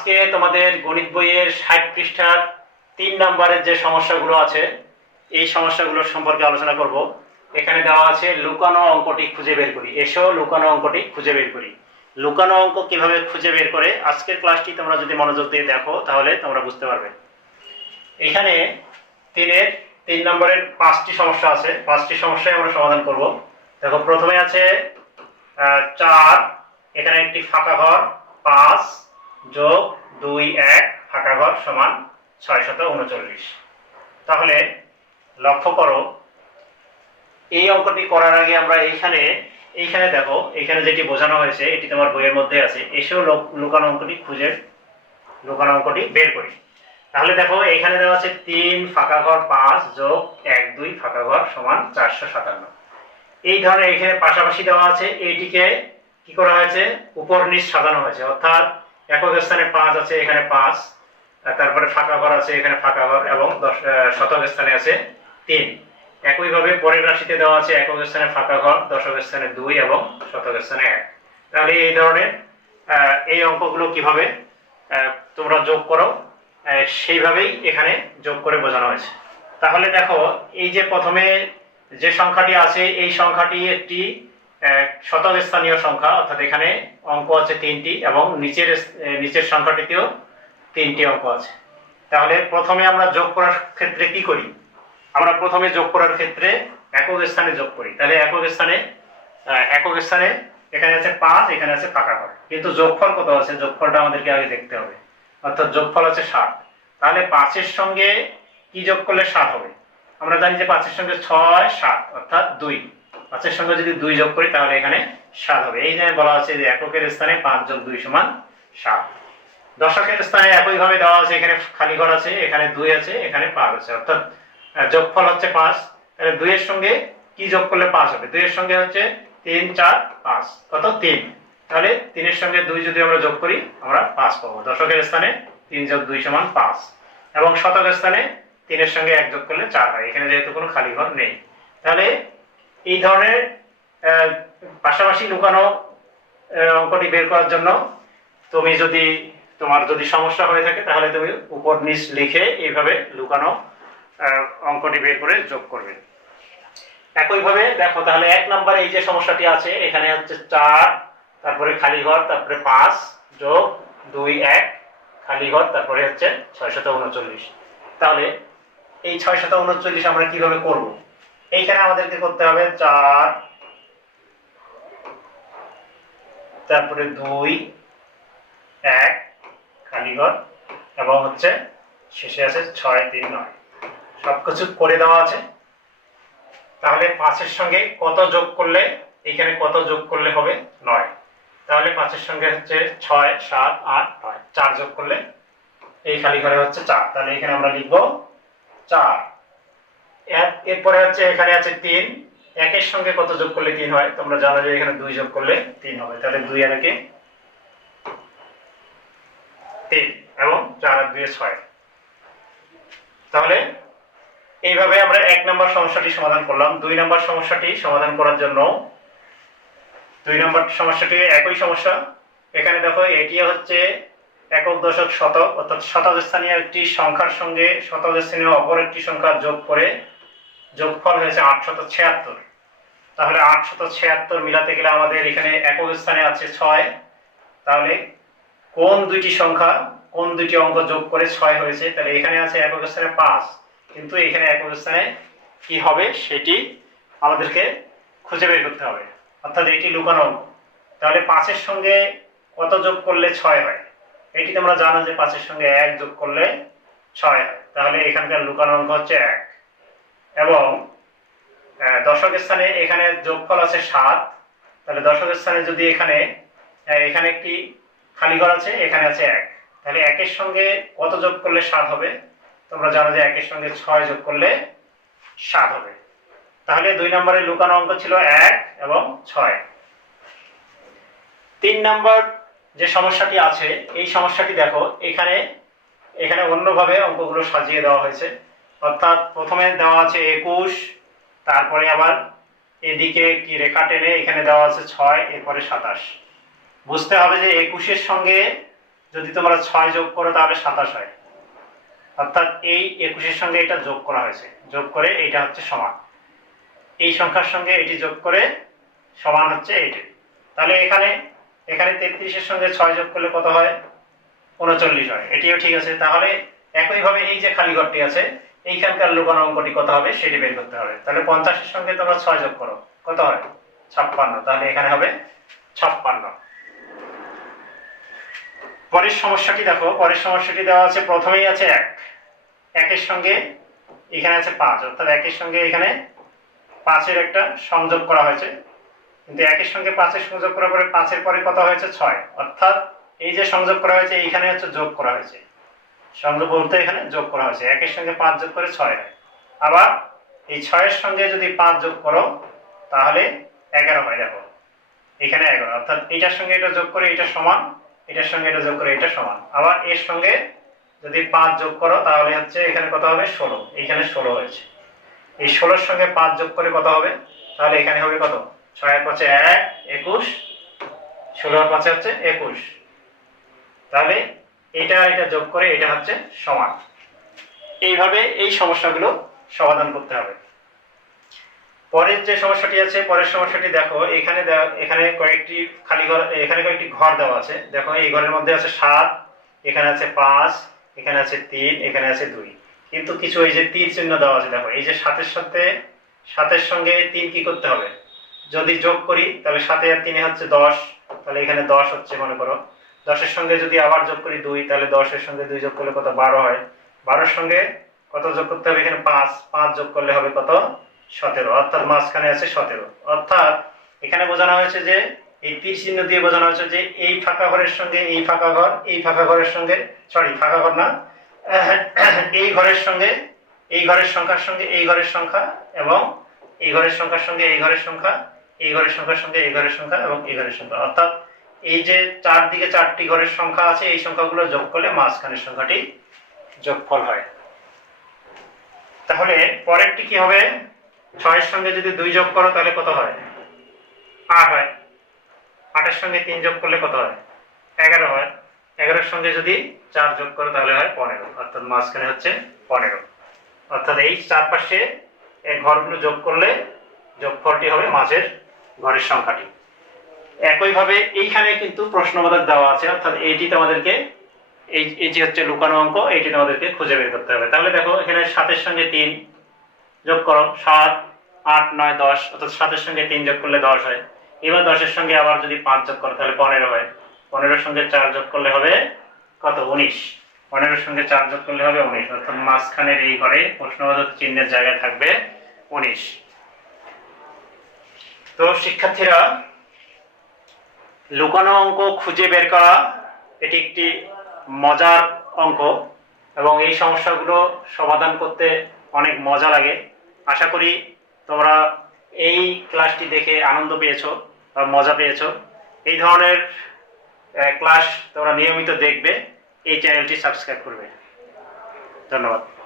আজকে তোমাদের গণিত বইয়ের ষাট পৃষ্ঠার তিন নম্বরের যে সমস্যাগুলো আছে, এই সমস্যাগুলোর সম্পর্কে আলোচনা করব। এখানে দেওয়া আছে, লুকানো অঙ্কটি খুঁজে বের করি। এসো, লুকানো অঙ্কটি খুঁজে বের করি। লুকানো অঙ্ক কীভাবে খুঁজে বের করে? আজকের ক্লাসটি তোমরা যদি মনোযোগ দিয়ে দেখো, তাহলে তোমরা বুঝতে পারবে। এখানে তিনের তিন নম্বরের পাঁচটি সমস্যা আছে। পাঁচটি সমস্যায় আমরা সমাধান করব। দেখো, প্রথমে আছে চার। এখানে একটি ফাঁকা ঘর, পাঁচ। যোগ দুই এক ফাঁকা ঘর সমান ছয় শত উনচল্লিশ। তাহলে লক্ষ্য করো, এই অঙ্কটি করার আগে আমরা এইখানে এইখানে দেখো, এইখানে যেটি বোঝানো হয়েছে, এটি তোমার বইয়ের মধ্যে আছে। এসেও লোক- লুকানো অঙ্কটি খুঁজে, লুকানো অঙ্কটি বের করি। তাহলে দেখো এখানে দেওয়া আছে তিন ফাঁকা ঘর পাঁচ যোগ এক দুই ফাঁকা ঘর সমান চারশো সাতান্ন। এই ধরনের এখানে পাশাপাশি দেওয়া আছে, এইটিকে কি করা হয়েছে? উপর নিচ সাজানো হয়েছে। অর্থাৎ একক স্থানে পাঁচ আছে, এখানে পাঁচ। তারপরে ফাঁকা ঘর আছে, এখানে ফাঁকা ঘর, এবং দশ শতক স্থানে আছে তিন। একইভাবে পরের রাশিতে দেওয়া আছে একক স্থানে ফাঁকা ঘর, দশক স্থানে দুই এবং শতক স্থানে এক। তাহলে এই ধরনের এই অঙ্কগুলো কীভাবে তোমরা যোগ করো সেইভাবেই এখানে যোগ করে বোঝানো হয়েছে। তাহলে দেখো, এই যে প্রথমে যে সংখ্যাটি আছে, এই সংখ্যাটি একটি আহ, শতক স্থানীয় সংখ্যা অর্থাৎ এখানে অঙ্ক আছে তিনটি এবং নিচের নিচের সংখ্যাটিতেও তিনটি অঙ্ক আছে। তাহলে প্রথমে আমরা যোগ করার ক্ষেত্রে কি করি? আমরা প্রথমে যোগ করার ক্ষেত্রে একক স্থানে যোগ করি। তাহলে একক স্থানে একক স্থানে এখানে আছে পাঁচ এখানে আছে ফাঁকা ঘর। কিন্তু যোগফল কত আছে? যোগফলটা আমাদেরকে আগে দেখতে হবে। অর্থাৎ যোগফল আছে সাত। তাহলে পাঁচের সঙ্গে কি যোগ করলে সাত হবে? আমরা জানি যে পাঁচের সঙ্গে ছয় সাত অর্থাৎ দুই। পাঁচের সঙ্গে যদি দুই যোগ করি, তাহলে এখানে সাত হবে। এই যে বলা আছে যে এককের স্থানে পাঁচ যোগ দুই সমান সাত। দশকের স্থানে একইভাবে দেওয়া আছে, এখানে খালি ঘর আছে, এখানে দুই আছে, এখানে পাঁচ আছে। অর্থাৎ যোগফল হচ্ছে পাঁচ। তাহলে দুইয়ের সঙ্গে কি যোগ করলে পাঁচ হবে? দুইয়ের সঙ্গে হচ্ছে তিন, চার, পাঁচ। কত? তিন। তাহলে তিনের সঙ্গে দুই যদি আমরা যোগ করি, আমরা পাঁচ পাবো। দশকের স্থানে তিন যোগ দুই সমান পাঁচ। এবং শতকের স্থানে তিনের সঙ্গে এক যোগ করলে চার হয়। এখানে যেহেতু কোনো খালি ঘর নেই। তাহলে এই ধরনের পাশাপাশি লুকানো অঙ্কটি বের করার জন্য তুমি যদি, তোমার যদি সমস্যা হয়ে থাকে, তাহলে তুমি উপর নিচ লিখে এইভাবে লুকানো অঙ্কটি বের করে যোগ করবে। একইভাবে দেখো, তাহলে এক নম্বরে এই যে সমস্যাটি আছে, এখানে হচ্ছে চার, তারপরে খালি ঘর, তারপরে পাঁচ যোগ দুই, এক, খালি ঘর, তারপরে হচ্ছে ছয় উনচল্লিশ। তাহলে এই ছয় উনচল্লিশ আমরা কীভাবে করব? এইখানে আমাদেরকে করতে হবে চার, তারপরে দুই, এক, খালি ঘর, এবং হচ্ছে শেষে আছে ছয়, তিন, নয়। সবকিছু করে দেওয়া আছে। তাহলে পাঁচের সঙ্গে কত যোগ করলে এখানে কত যোগ করলে হবে? নয়। তাহলে পাঁচের সঙ্গে হচ্ছে ছয়, সাত, আট, নয়। চার যোগ করলে এই খালি ঘরে হচ্ছে চার। তাহলে এখানে আমরা লিখব চার। এরপরে হচ্ছে এখানে আছে তিন। একের সঙ্গে কত যোগ করলে তিন হয়? তোমরা জানো যে এখানে দুই যোগ করলে তিন হবে। তাহলে দুই আর একে তিন এবং চার আর দুই ছয়। তাহলে এইভাবে আমরা এক নম্বর সমস্যাটি সমাধান করলাম। দুই নম্বর সমস্যাটি সমাধান করার জন্য দুই নম্বর সমস্যাটি একই সমস্যা। এখানে দেখো, এটি হচ্ছে একক দশক শতক, অর্থাৎ শতক স্থানীয় একটি সংখ্যার সঙ্গে শতক স্থানীয় অপর একটি সংখ্যা যোগ করে যোগফল হয়েছে আটশত ছিয়াত্তর। তাহলে আটশত ছিয়াত্তর মিলাতে গেলে আমাদের এখানে একক স্থানে আছে ছয়। তাহলে কোন দুইটি সংখ্যা, কোন দুইটি অঙ্ক যোগ করে ছয় হয়েছে? তাহলে এখানে আছে একক স্থানে পাঁচ। কিন্তু এখানে একক স্থানে কি হবে? সেটি আমাদেরকে খুঁজে বের করতে হবে। অর্থাৎ এটি লুকানো অঙ্ক। তাহলে পাঁচের সঙ্গে কত যোগ করলে ছয় হয়? এটি তোমরা জানো যে পাঁচের সঙ্গে এক যোগ করলে ছয় হয়। তাহলে এখানকার লুকানো অঙ্ক হচ্ছে এক। এবং দশক স্থানে এখানে যোগফল আছে সাত। তাহলে দশক স্থানে যদি এখানে এখানে একটি খালি ঘর আছে, এখানে আছে এক। তাহলে একের সঙ্গে কত যোগ করলে সাত হবে? তোমরা জানো যে একের সঙ্গে ছয় যোগ করলে সাত হবে। তাহলে দুই নম্বরের লুকানো অঙ্ক ছিল এক এবং ছয়। তিন নম্বর যে সমস্যাটি আছে, এই সমস্যাটি দেখো, এখানে এখানে অন্যভাবে অঙ্কগুলো সাজিয়ে দেওয়া হয়েছে। অর্থাৎ প্রথমে দেওয়া আছে একুশ, তারপরে আবার এদিকে কি রেখা টেনে এখানে দেওয়া আছে ছয়, এরপরে সাতাশ। বুঝতে হবে যে একুশের সঙ্গে যদি তোমরা ছয় যোগ করো তাহলে সাতাশ হয়। অর্থাৎ এই একুশের সঙ্গে এটা যোগ করা হয়েছে। যোগ করে এইটা হচ্ছে সমান। এই সংখ্যার সঙ্গে এটি যোগ করে সমান হচ্ছে এইটি। তাহলে এখানে এখানে তেত্রিশের সঙ্গে ছয় যোগ করলে কত হয়? উনচল্লিশ হয়। এটিও ঠিক আছে। তাহলে একইভাবে এই যে খালি ঘরটি আছে এইখানকার লুকানো অঙ্কটি কত হবে সেটি বের করতে হবে। তাহলে পঞ্চাশের সঙ্গে তোমরা ছয় যোগ করো। কত হয়? ছাপ্পান্ন। তাহলে এখানে হবে ছাপ্পান্ন। পরের সমস্যাটি দেখো। পরের সমস্যাটি দেওয়া আছে, প্রথমেই আছে এক। একের সঙ্গে এখানে আছে পাঁচ। অর্থাৎ একের সঙ্গে এখানে পাঁচের একটা সংযোগ করা হয়েছে। কিন্তু একের সঙ্গে পাঁচের সংযোগ করার পরে পাঁচের পরে কত হয়েছে? ছয়। অর্থাৎ এই যে সংযোগ করা হয়েছে, এইখানে হচ্ছে যোগ করা হয়েছে। সংযোগ বলতে এখানে যোগ করা হয়েছে। একের সঙ্গে পাঁচ যোগ করে ছয় হয়। আবার এই ছয়ের সঙ্গে যদি পাঁচ যোগ করো, তাহলে এগারো হয়, দেখো। এখানে এগারো, অর্থাৎ এটার সঙ্গে এটা যোগ করে এটা সমান, এটার সঙ্গে এটা যোগ করে এটা সমান। আবার এর সঙ্গে যদি পাঁচ যোগ করো, তাহলে হচ্ছে এখানে কত হবে? ষোলো। এইখানে ষোলো হয়েছে। এই ষোলোর সঙ্গে পাঁচ যোগ করে কত হবে? তাহলে এখানে হবে কত? ছয় আর পাঁচে এক, একুশ। ষোলো আর পাঁচে হচ্ছে একুশ। তাহলে এটা এটা যোগ করে এটা হচ্ছে সমান। এইভাবে এই সমস্যাগুলো সমাধান করতে হবে। পরের যে সমস্যাটি আছে, পরের সমস্যাটি দেখো, এখানে এখানে কয়েকটি খালি ঘর, এখানে কয়েকটি ঘর দেওয়া আছে। দেখো, এই ঘরের মধ্যে আছে সাত, এখানে আছে পাঁচ, এখানে আছে তিন, এখানে আছে দুই। কিন্তু কিছু এই যে তীর চিহ্ন দেওয়া আছে, দেখো, এই যে সাতের সাথে, সাতের সঙ্গে তিন কি করতে হবে? যদি যোগ করি, তাহলে সাথে আর তিনে হচ্ছে দশ, তাহলে এখানে দশ হচ্ছে, মনে করো। দশের সঙ্গে যদি আবার যোগ করি দুই, তাহলে দশের সঙ্গে দুই যোগ করলে কত বারো হয়? বারোর সঙ্গে কত যোগ করতে হবে? এখানে পাঁচ পাঁচ যোগ করলে হবে কত? সতেরো। অর্থাৎ মাঝখানে আছে সতেরো। অর্থাৎ এখানে বোঝানো হয়েছে যে, এই তীর চিহ্ন দিয়ে বোঝানো হয়েছে যে, এই ফাঁকা ঘরের সঙ্গে এই ফাঁকা ঘর, এই ফাঁকা ঘরের সঙ্গে সরি ফাঁকা ঘর না, এই ঘরের সঙ্গে, এই ঘরের সংখ্যার সঙ্গে এই ঘরের সংখ্যা এবং এই ঘরের সংখ্যার সঙ্গে এই ঘরের সংখ্যা, এই ঘরের সংখ্যার সঙ্গে এই ঘরের সংখ্যা এবং এই ঘরের সংখ্যা। অর্থাৎ এই যে চারদিকে চারটি ঘরের সংখ্যা আছে, এই সংখ্যাগুলো যোগ করলে মাঝখানের সংখ্যাটি যোগফল হয়। তাহলে পরেরটি কি হবে? ছয়ের সঙ্গে যদি দুই যোগ করো, তাহলে কত হয়? আট হয়। আটের সঙ্গে তিন যোগ করলে কত হয়? এগারো হয়। এগারোর সঙ্গে যদি চার যোগ করো, তাহলে হয় পনেরো। অর্থাৎ মাঝখানে হচ্ছে পনেরো। অর্থাৎ এই চারপাশে এই ঘরগুলো যোগ করলে যোগফলটি হবে মাঝের ঘরের সংখ্যাটি। একইভাবে এইখানে কিন্তু প্রশ্নবোধক দেওয়া আছে, অর্থাৎ এইটি তোমাদেরকে, এই এই যে হচ্ছে লুকানো অঙ্ক এইটি তোমাদেরকে খুঁজে বের করতে হবে। তাহলে দেখো, এখানে সাতের সঙ্গে তিন যোগ করো, সাত, আট, নয়, দশ, অর্থাৎ সাতের সঙ্গে তিন যোগ করলে দশ হয়। এবার দশের সঙ্গে আবার যদি পাঁচ যোগ করো, তাহলে পনেরো হয়। পনেরোর সঙ্গে চার যোগ করলে হবে কত? উনিশ। পনেরোর সঙ্গে চার যোগ করলে হবে উনিশ। অর্থাৎ মাঝখানের এই ঘরে প্রশ্নবোধক চিহ্নের জায়গায় থাকবে উনিশ। তো শিক্ষার্থীরা লুকানো অঙ্ক খুঁজে বের করা, এটি একটি মজার অঙ্ক এবং এই সমস্যাগুলো সমাধান করতে অনেক মজা লাগে। আশা করি তোমরা এই ক্লাসটি দেখে আনন্দ পেয়েছ বা মজা পেয়েছ। এই ধরনের ক্লাস তোমরা নিয়মিত দেখবে। এই চ্যানেলটি সাবস্ক্রাইব করবে। ধন্যবাদ।